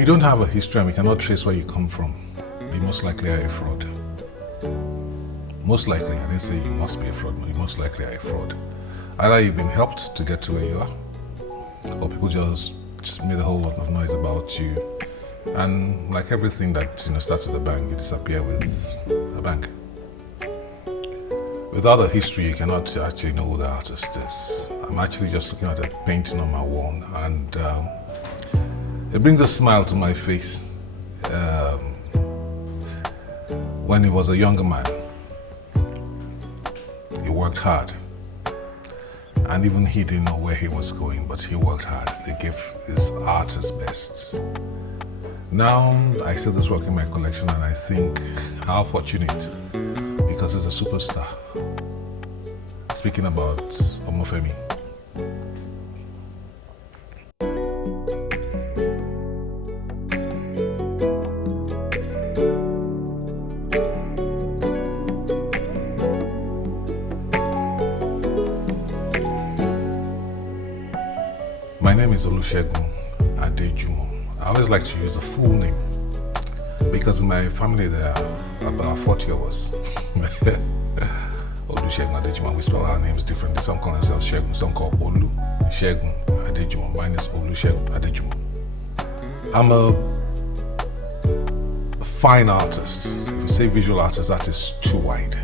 you don't have a history and we cannot trace where you come from, you most likely are a fraud. Most likely, I didn't say you must be a fraud, but you most likely are a fraud. Either you've been helped to get to where you are, or people just made a whole lot of noise about you. And like everything that starts with a bang, you disappear with a bang. Without a history, you cannot actually know who the artist is. I'm actually just looking at a painting on my wall, and it brings a smile to my face. When he was a younger man, he worked hard. And even he didn't know where he was going, but he worked hard. He gave his art his best. Now, I see this work in my collection and I think, how fortunate, because he's a superstar. Speaking about Omofemi. My name is Olusegun Adejumo. I always like to use the full name because in my family there are about 40 of us. Olusegun Adejumo. We spell our names differently. Some call themselves Shegun, some call Olusegun Adejumo. Mine is Olusegun Adejumo. I'm a fine artist. If you say visual artist, that is too wide.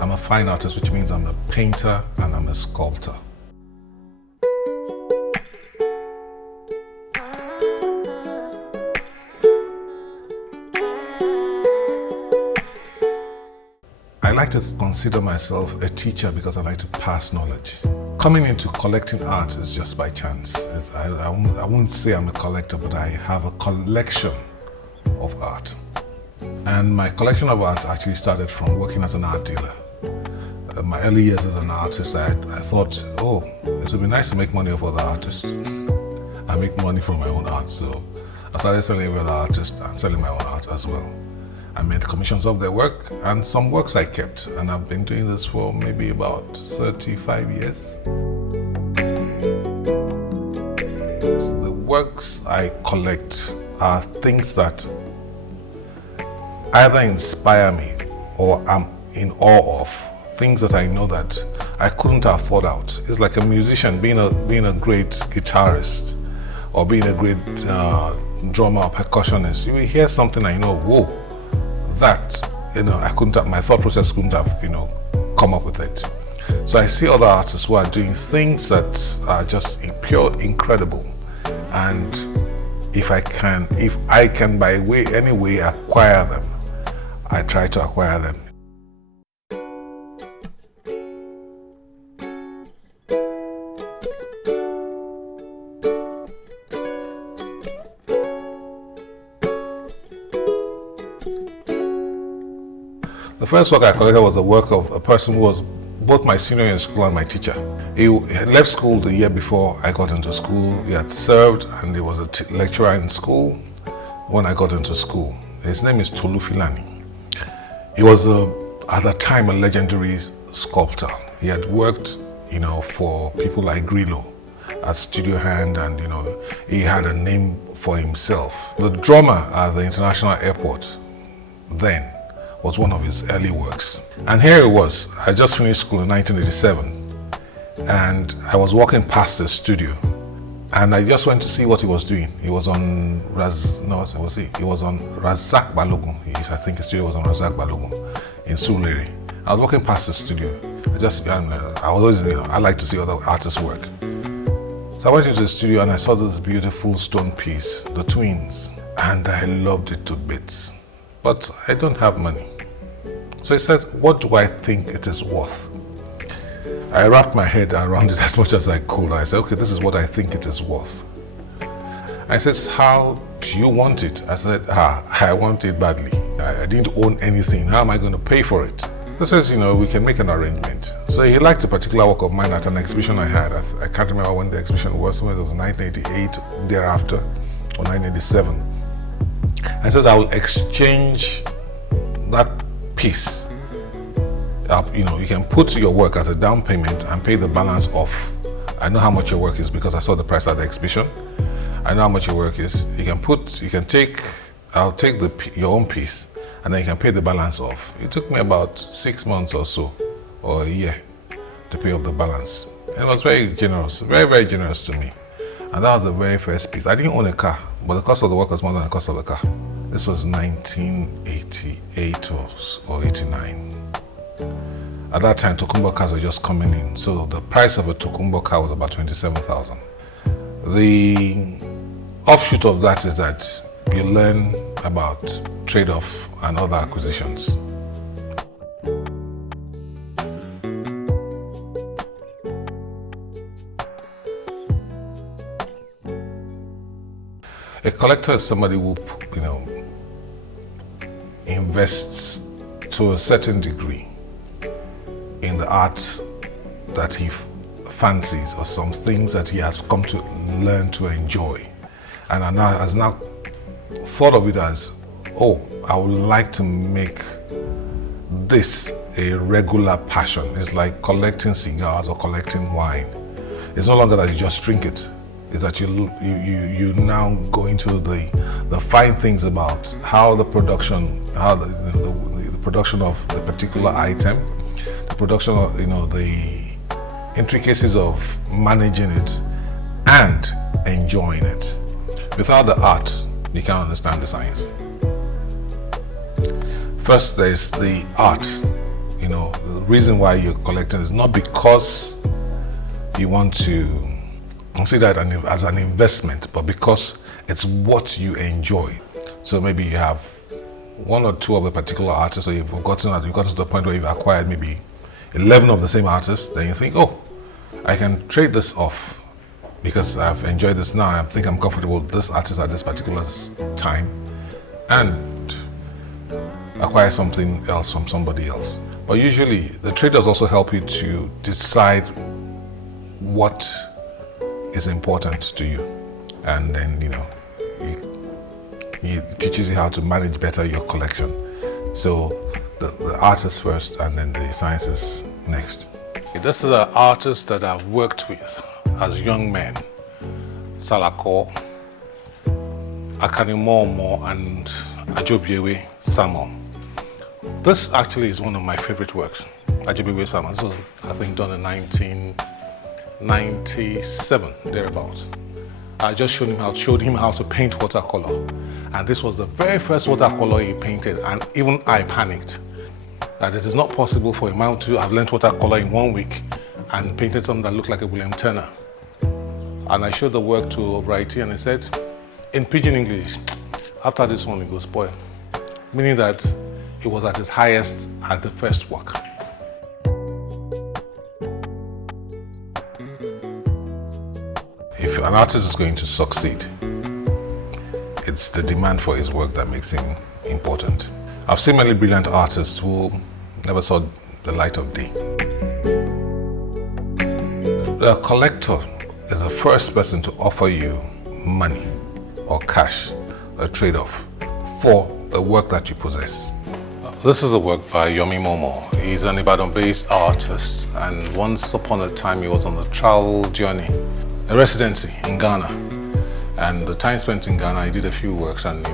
I'm a fine artist, which means I'm a painter and I'm a sculptor. I like to consider myself a teacher because I like to pass knowledge. Coming into collecting art is just by chance. I won't say I'm a collector, but I have a collection of art. And my collection of art actually started from working as an art dealer. In my early years as an artist, I thought, oh, it would be nice to make money off other artists. I make money from my own art, so I started selling with other artists and selling my own art as well. I made commissions of their work, and some works I kept, and I've been doing this for maybe about 35 years. The works I collect are things that either inspire me or I'm in awe of, things that I know that I couldn't have thought out. It's like a musician being a great guitarist or being a great drummer or percussionist. You will hear something and you know, whoa, that, I couldn't have, my thought process couldn't have, come up with it. So I see other artists who are doing things that are just pure incredible. And if I can by any way acquire them, I try to acquire them. The first work I collected was a work of a person who was both my senior in school and my teacher. He had left school the year before I got into school. He had served and he was a lecturer in school when I got into school. His name is Tolu Filani. He was, at the time, a legendary sculptor. He had worked, for people like Grillo as studio hand, and, he had a name for himself. The drummer at the international airport then was one of his early works. And here it was. I just finished school in 1987, and I was walking past the studio, and I just went to see what he was doing. He was on He was on Razak Balogun. I think his studio was on Razak Balogun in Surulere. I was walking past the studio. I like to see other artists' work. So I went into the studio and I saw this beautiful stone piece, the Twins, and I loved it to bits. But I don't have money. So he said, what do I think it is worth? I wrapped my head around it as much as I could. I said, okay, this is what I think it is worth. I said, how do you want it? I said, I want it badly. I didn't own anything. How am I going to pay for it? He says, we can make an arrangement. So he liked a particular work of mine at an exhibition I had. I can't remember when the exhibition was, whether it was 1988, thereafter, or 1987. I says, I will exchange that piece. You can put your work as a down payment and pay the balance off. I know how much your work is because I saw the price at the exhibition. I know how much your work is. I'll take your own piece, and then you can pay the balance off. It took me about 6 months or so, or a year, to pay off the balance. And it was very generous, very, very generous to me. And that was the very first piece. I didn't own a car, but the cost of the work was more than the cost of the car. This was 1988 or 89. At that time, Tokumbo cars were just coming in. So the price of a Tokumbo car was about 27,000. The offshoot of that is that you learn about trade-off and other acquisitions. A collector is somebody who, invests to a certain degree in the art that he fancies, or some things that he has come to learn to enjoy, and has now thought of it as, oh, I would like to make this a regular passion. It's like collecting cigars or collecting wine. It's no longer that you just drink it. It's that you now go into the fine things about how the production, the production of the particular item, the production of the intricacies of managing it and enjoying it. Without the art, you can't understand the science. First, there's the art. The reason why you're collecting is not because you want to consider it as an investment, but because it's what you enjoy. So maybe you have one or two of a particular artist, or you've gotten to the point where you've acquired maybe 11 of the same artists. Then you think, oh, I can trade this off because I've enjoyed this now. I think I'm comfortable with this artist at this particular time, and acquire something else from somebody else. But usually the traders also help you to decide what is important to you, and then it teaches you how to manage better your collection. So the artist first, and then the sciences next. This is an artist that I've worked with as young men: Salako, Akanimomo, and Ajobiewe Samo. This actually is one of my favorite works, Ajobiewe Samo. This was, I think, done in 1997, thereabouts. I just showed him how to paint watercolor, and this was the very first watercolor he painted, and even I panicked that it is not possible for a man to have learned watercolor in 1 week and painted something that looked like a William Turner. And I showed the work to Variety, and he said, in pidgin English, after this one it will spoil, meaning that it was at its highest at the first work. If an artist is going to succeed, it's the demand for his work that makes him important. I've seen many brilliant artists who never saw the light of day. The collector is the first person to offer you money or cash, a trade-off, for the work that you possess. This is a work by Yomi Momo. He's an Ibadan-based artist, and once upon a time he was on a travel journey, a residency in Ghana, and the time spent in Ghana, he did a few works and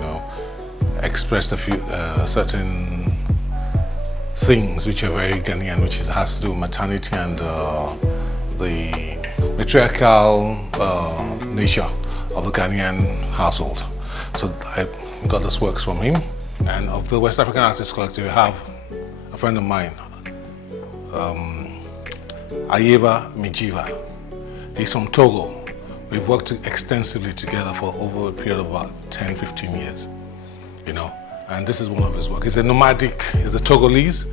expressed a few certain things which are very Ghanaian, which has to do with maternity and the matriarchal nature of the Ghanaian household. So I got this works from him. And of the West African Artists Collective, we have a friend of mine, Ayeva Mijiva. He's from Togo. We've worked extensively together for over a period of about 10-15 years, and this is one of his work. He's a nomadic, he's a Togolese,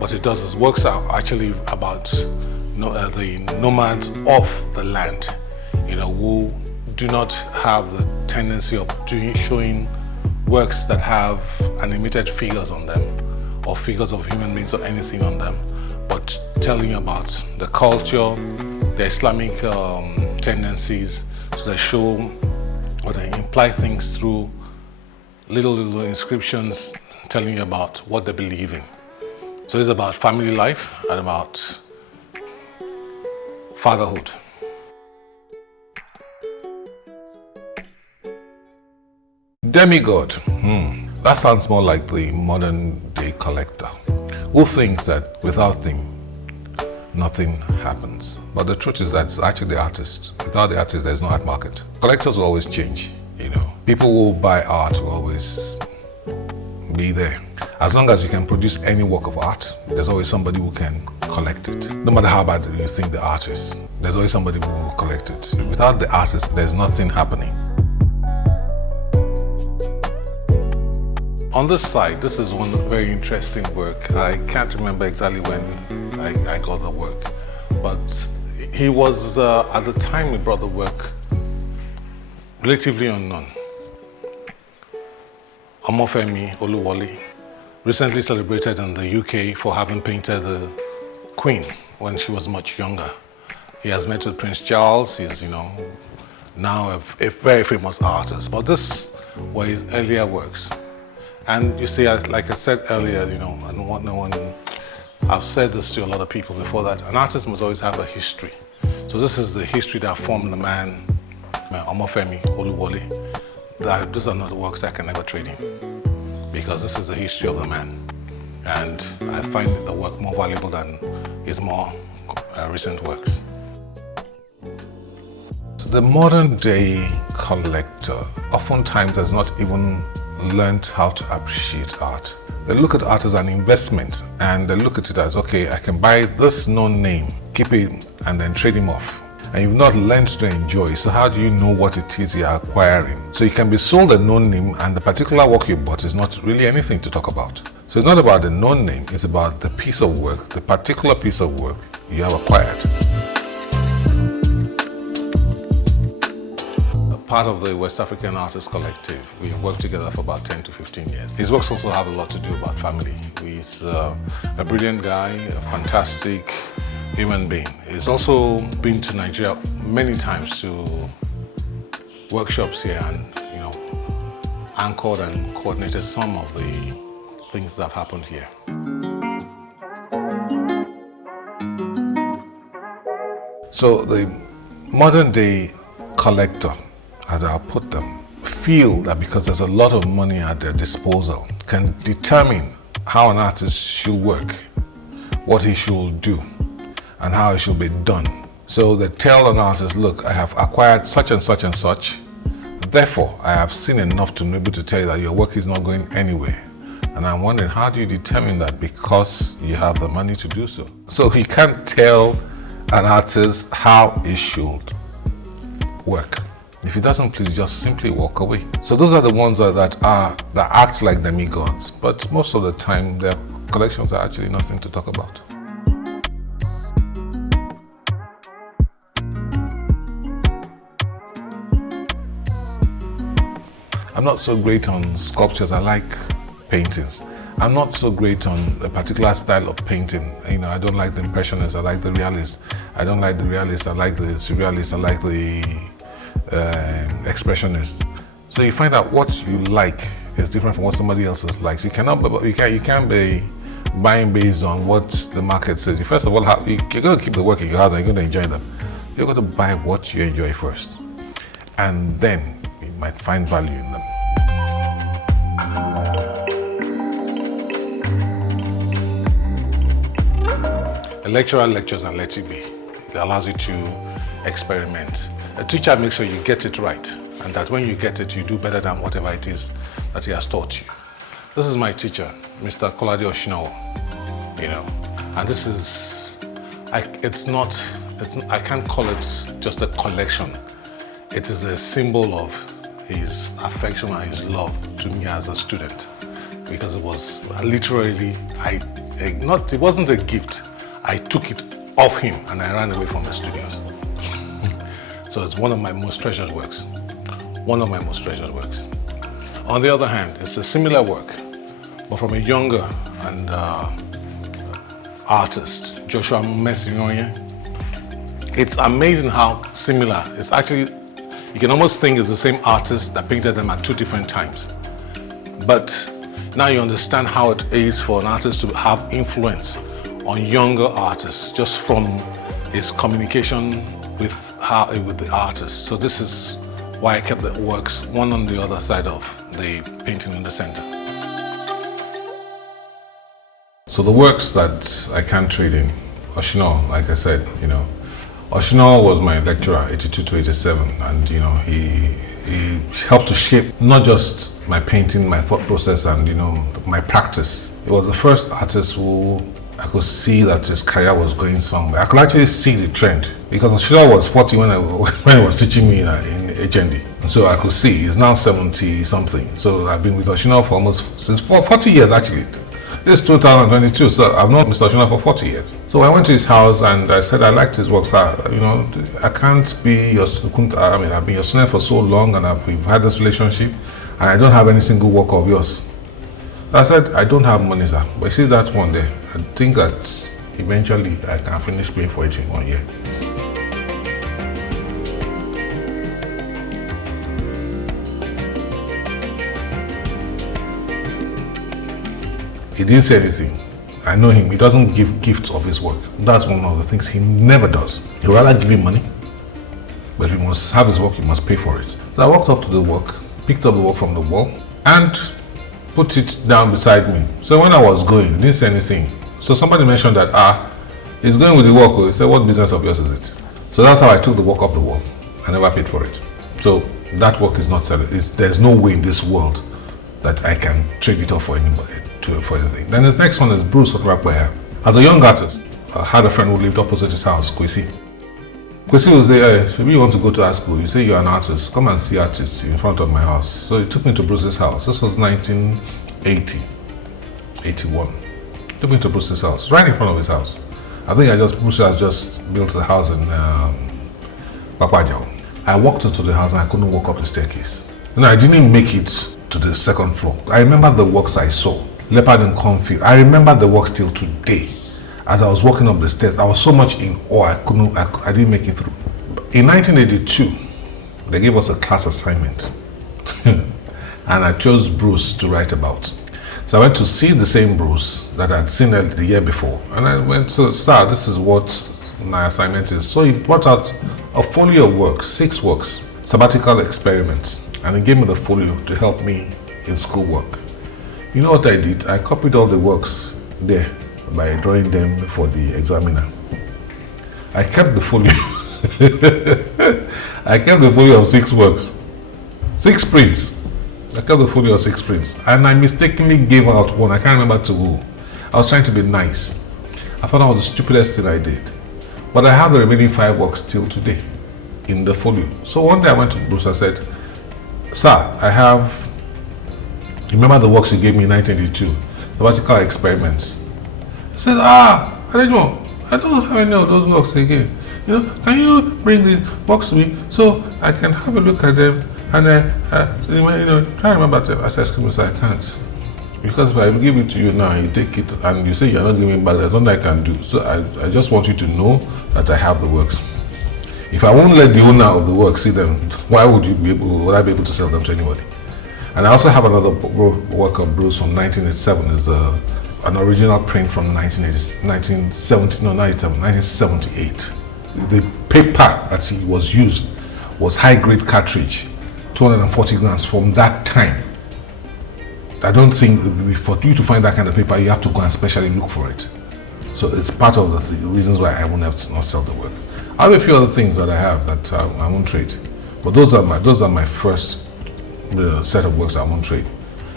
but his works are actually about the nomads of the land, who do not have the tendency of showing works that have animated figures on them, or figures of human beings or anything on them, but telling you about the culture, the Islamic tendencies. So they show or they imply things through little inscriptions telling you about what they believe in. So it's about family life and about fatherhood. demigod. That sounds more like the modern day collector who thinks that without him, nothing happens. But the truth is that it's actually the artist. Without the artist, there's no art market. Collectors will always change, you know. People who buy art will always be there. As long as you can produce any work of art, there's always somebody who can collect it. No matter how bad you think the art is, there's always somebody who will collect it. Without the artist, there's nothing happening. On this side, this is one very interesting work. I can't remember exactly when I got the work, but he was, at the time he brought the work, relatively unknown. Omofemi Oluwole, recently celebrated in the UK for having painted the Queen when she was much younger. He has met with Prince Charles. He's, you know, now a very famous artist. But this were his earlier works. And you see, like I said earlier, you know, and I've said this to a lot of people before, that an artist must always have a history. So this is the history that formed the man, Omofemi Oluwole. These are not works I can never trade in, because this is the history of the man. And I find the work more valuable than his more recent works. So the modern day collector oftentimes does not even learned how to appreciate art. They look at art as an investment, and they look at it as, okay, I can buy this known name, keep it, and then trade him off. And you've not learned to enjoy, so how do you know what it is you're acquiring? So you can be sold a known name, and the particular work you bought is not really anything to talk about. So it's not about the known name, it's about the piece of work, the particular piece of work you have acquired. Part of the West African Artists Collective. We have worked together for about 10 to 15 years. His works also have a lot to do about family. He's a brilliant guy, a fantastic human being. He's also been to Nigeria many times to workshops here, and, you know, anchored and coordinated some of the things that have happened here. So the modern day collector, as I'll put them, feel that because there's a lot of money at their disposal, can determine how an artist should work, what he should do, and how it should be done. So they tell an artist, look, I have acquired such and such and such, therefore I have seen enough to be able to tell you that your work is not going anywhere. And I'm wondering, how do you determine that? Because you have the money to do so. So he can't tell an artist how he should work. If he doesn't, please just simply walk away. So those are the ones that act like demigods, but most of the time their collections are actually nothing to talk about. I'm not so great on sculptures. I like paintings. I'm not so great on a particular style of painting. You know, I don't like the Impressionists. I like the Realists. I don't like the Realists. I like the Surrealists. I like the Expressionist. So you find out what you like is different from what somebody else likes. You can't be buying based on what the market says. First of all, you're going to keep the work in your house and you're going to enjoy them. You're going to buy what you enjoy first, and then you might find value in them. A lecturer lectures and lets you be. It allows you to experiment. A teacher makes sure you get it right, and that when you get it, you do better than whatever it is that he has taught you. This is my teacher, Mr. Kolade Oshinawo, you know, and this is, I can't call it just a collection. It is a symbol of his affection and his love to me as a student, because it was literally, it wasn't a gift. I took it off him and I ran away from the studios. So it's one of my most treasured works. One of my most treasured works. On the other hand, it's a similar work, but from a younger and artist, Joshua Messinyoye. It's amazing how similar. It's actually, you can almost think it's the same artist that painted them at two different times. But now you understand how it is for an artist to have influence on younger artists just from his communication with the artist. So this is why I kept the works one on the other side of the painting in the center. So the works that I can't trade in, Oshino, like I said, Oshino was my lecturer, 82 to 87, and he helped to shape not just my painting, my thought process, and my practice. He was the first artist who I could see that his career was going somewhere. I could actually see the trend because Oshino was 40 when he was teaching me in HND. And so I could see he's now 70 something. So I've been with Oshino for almost since 40 years actually. This is 2022, so I've known Mr. Oshino for 40 years. So I went to his house and I said I liked his work. I can't be your student. I mean, I've been your student for so long and we've had this relationship and I don't have any single work of yours. I said, I don't have money, sir. But you see that one day, I think that eventually I can finish paying for it in 1 year. He didn't say anything. I know him. He doesn't give gifts of his work. That's one of the things he never does. He rather give him money, but if he must have his work, he must pay for it. So I walked up to the work, picked up the work from the wall, and put it down beside me. So when I was going, he didn't say anything. So somebody mentioned that, he's going with the work. He said, what business of yours is it? So that's how I took the work off the wall. I never paid for it. So that work is not selling. There's no way in this world that I can trade it off for anybody. For anything. Then the next one is Bruce Otrakwaya. As a young artist, I had a friend who lived opposite his house, Kwesi. Kwesi will say, maybe you want to go to art school. You say you're an artist. Come and see artists in front of my house. So he took me to Bruce's house. This was 1980, 81. Took me to Bruce's house, right in front of his house. I think Bruce has just built a house in Papajao. I walked into the house and I couldn't walk up the staircase. I didn't make it to the second floor. I remember the works I saw. Leopard and Cornfield. I remember the work still today. As I was walking up the stairs, I was so much in awe, I didn't make it through. In 1982, they gave us a class assignment. And I chose Bruce to write about. So I went to see the same Bruce that I'd seen the year before. And I went, so sir, this is what my assignment is. So he brought out a folio of works, 6 works, sabbatical experiments. And he gave me the folio to help me in schoolwork. You know what I did? I copied all the works there by drawing them for the examiner. I kept the folio. I kept the folio of 6 works. 6 prints. I kept the folio of 6 prints. And I mistakenly gave out one. I can't remember to who. I was trying to be nice. I thought that was the stupidest thing I did. But I have the remaining 5 works till today in the folio. So one day I went to Bruce and said, sir, I have, remember the works you gave me in 1982, the vertical experiments. He said, Adejumo, I don't have any of those works again. Can you bring the works to me so I can have a look at them and try to remember them? I said, excuse me, sir, I can't. Because if I give it to you now, you take it and you say you're not giving it back, there's nothing I can do. So I just want you to know that I have the works. If I won't let the owner of the work see them, why would I be able to sell them to anybody? And I also have another work of Bruce from 1987. It's an original print from 1978. The paper that was used was high-grade cartridge, 240 grams from that time. I don't think for you to find that kind of paper, you have to go and specially look for it. So it's part of the reasons why I will not sell the work. I have a few other things that I have that I won't trade, but those are my first set of works I won't trade.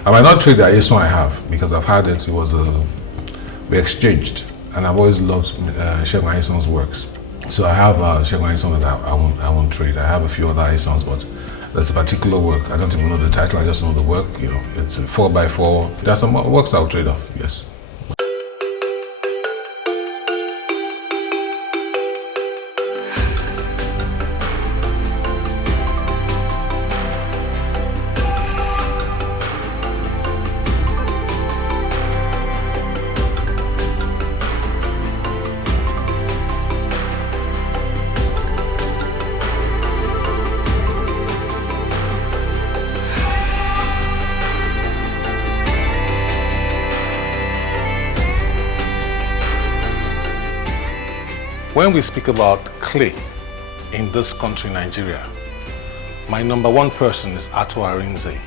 I might not trade the ISO I have because I've had it. We exchanged, and I've always loved Olusegun Adejumo's works. So I have Olusegun Adejumo that I won't trade. I have a few other Adejumos, but there's a particular work. I don't even know the title. I just know the work. It's a 4x4. There are some works I'll trade off. Yes. When we speak about clay in this country, Nigeria, My number one person is Ato Arinze.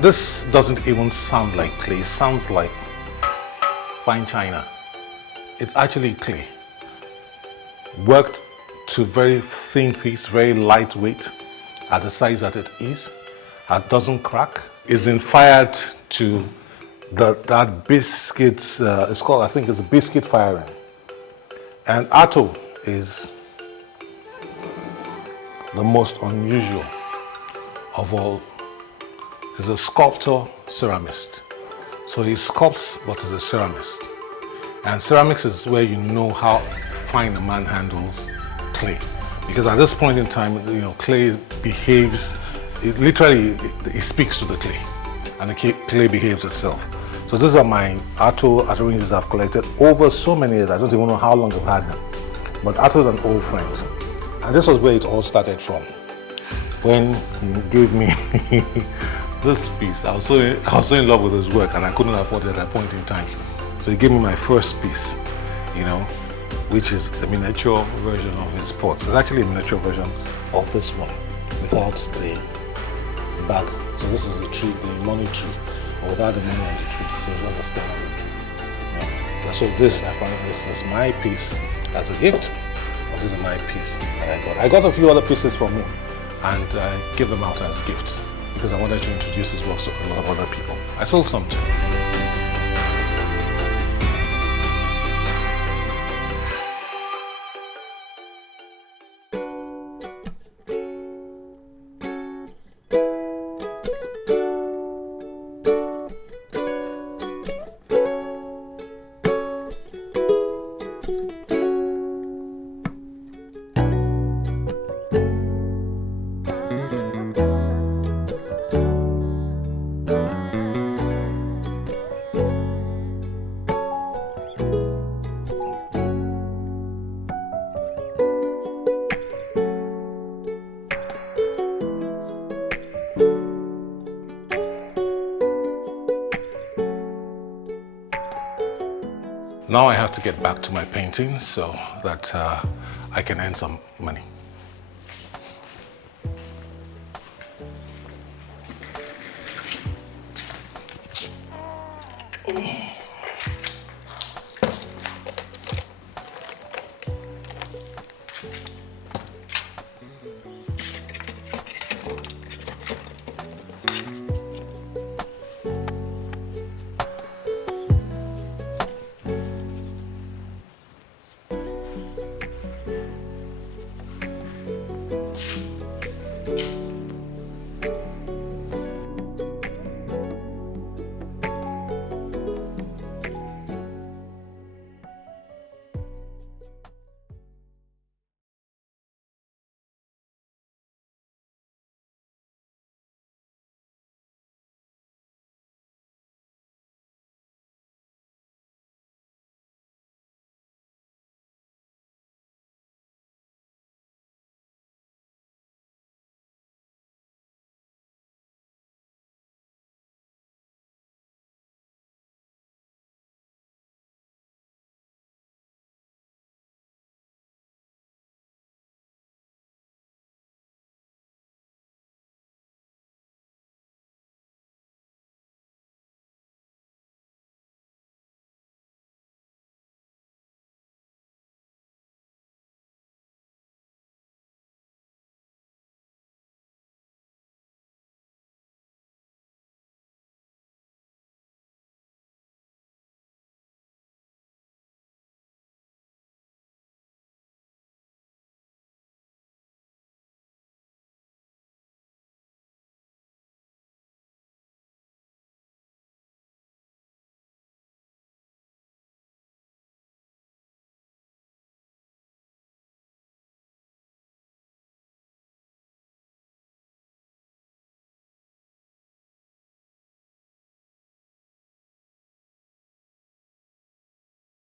This doesn't even sound like clay, it sounds like fine china. It's actually clay. Worked to very thin piece, very lightweight at the size that it is. It doesn't crack. It's been fired to that biscuit, it's called, I think it's a biscuit firing. And Ato is the most unusual of all. He's a sculptor ceramist. So he sculpts, but he's a ceramist. And ceramics is where you know how fine a man handles clay. Because at this point in time, clay behaves, it speaks to the clay. And the clay behaves itself. So these are my Ato Rinzes I've collected over so many years. I don't even know how long I've had them. But Ato is an old friend. And this was where it all started from. When he gave me this piece, I was so in love with his work and I couldn't afford it at that point in time. So he gave me my first piece, which is a miniature version of his pots. It's actually a miniature version of this one without the bag. So this is the tree, the money tree, or without the money on the tree. So it's just a stem of it. Yeah. So this, I found this is my piece as a gift. But this is my piece that I got. I got a few other pieces from him and I gave them out as gifts because I wanted to introduce his works to a lot of other people. I sold some too. Now I have to get back to my painting so that I can earn some money.